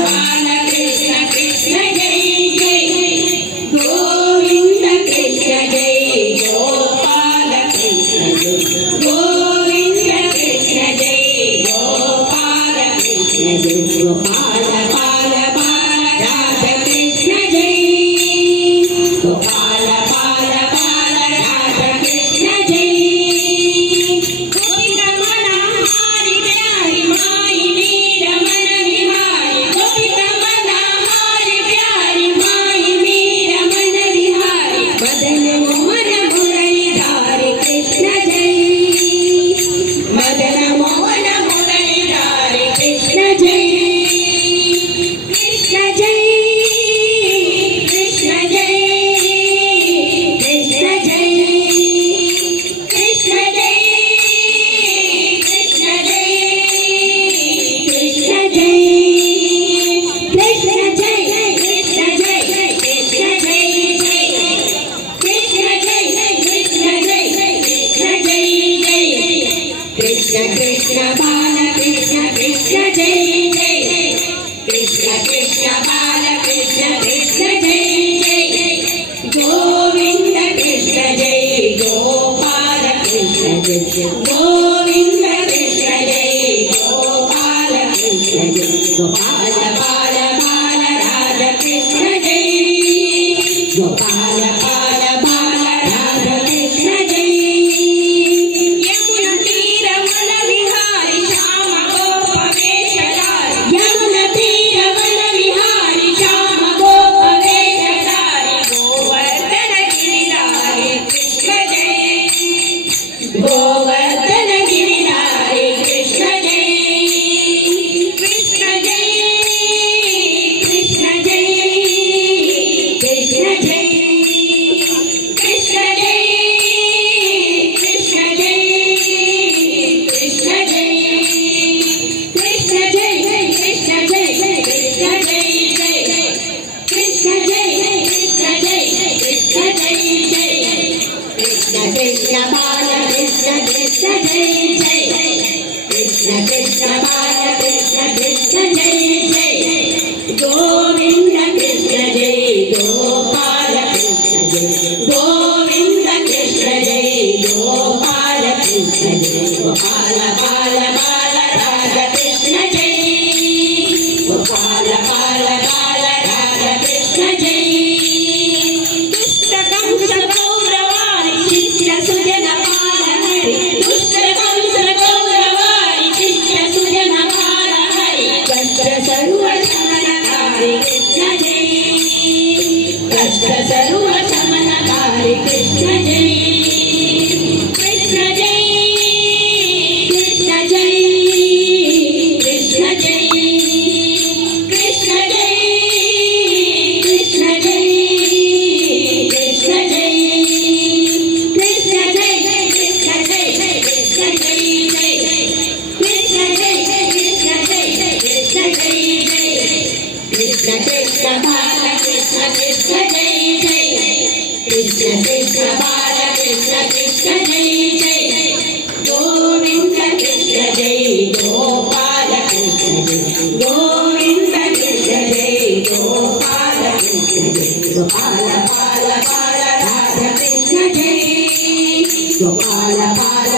बाल कृष्ण कृष्ण जय जय गोविंद कृष्ण जय गोपाल कृष्ण जय गोविंद कृष्ण जय गोपाल कृष्ण जय गोपाल बाल बाल राधा कृष्ण जय गोपाल बाल बाल राधा कृष्ण जय गोपिका मना हमारी प्यारी माई मेरा मन विहारी गोपिका मना हमारी प्यारी माई मेरा मन विहारी मदन मोहन मुरलीधारी कृष्ण जय मदन मोहन मुरलीधारी कृष्ण जय कृष्ण जय कृष्ण जय कृष्ण जय कृष्ण जय कृष्ण जय कृष्ण जय कृष्ण जय कृष्ण जय कृष्ण जय कृष्ण जय कृष्ण जय कृष्ण जय जय कृष्ण कृष्ण बाल कृष्ण कृष्ण जय जय कृष्ण कृष्ण बाल कृष्ण कृष्ण जय जय गोविंद कृष्ण जय गोपाल कृष्ण जय गोविंद कृष्ण जय गोपाल कृष्ण जय गोपाल बाल बाल राधा कृष्ण जय गोपाल बाल बाल राधा कृष्ण जय यमुना तीर वन विहारी श्याम गोप वेशधारी यमुना तीर वन विहारी श्याम गोप वेशधारी गोवर्धन गिरिधारी कृष्ण जय गोवर्धन गिरिधारी कृष्ण जय कृष्ण जय कृष्ण जय कृष्ण जय कृष्ण जय कृष्ण जय कृष्ण जय कृष्ण जय कृष्ण जय कृष्ण जय जय कृष्ण जय कृष्ण जय कृष्ण जय जय कृष्ण कृष्ण बाल कृष्ण कृष्ण जय जय कृष्ण कृष्ण बाल कृष्ण कृष्ण जय जय गोविंद कृष्ण जय गोपाल कृष्ण जय गोविंद कृष्ण जय गोपाल कृष्ण जय गोपाल बाल बाल राधा कृष्ण जय गोपाल बाल बाल राधा कृष्ण जय दुष्ट कंस कौरवारी शिष्य सुजन पाल हरि दुष्ट कंस कौरवारी शिष्य सुजन पाल हरि कष्ट सर्व शमनकारी कृष्ण जय कष्ट सर्व शमनकारी कृष्ण जय कृष्ण जय कृष्ण जय कृष्ण जय कृष्ण जय कृष्ण जय कृष्ण जय कृष्ण जय कृष्ण जय कृष्ण जय जय कृष्ण जय कृष्ण जय कृष्ण जय जय कृष्ण कृष्ण बाल कृष्ण कृष्ण जय जय कृष्ण कृष्ण बाल कृष्ण कृष्ण जय जय गोविंद कृष्ण जय गोपाल कृष्ण जय गोविंद कृष्ण जय गोपाल कृष्ण जय गोपाल बाल बाल राधा कृष्ण जय गोपाल बाल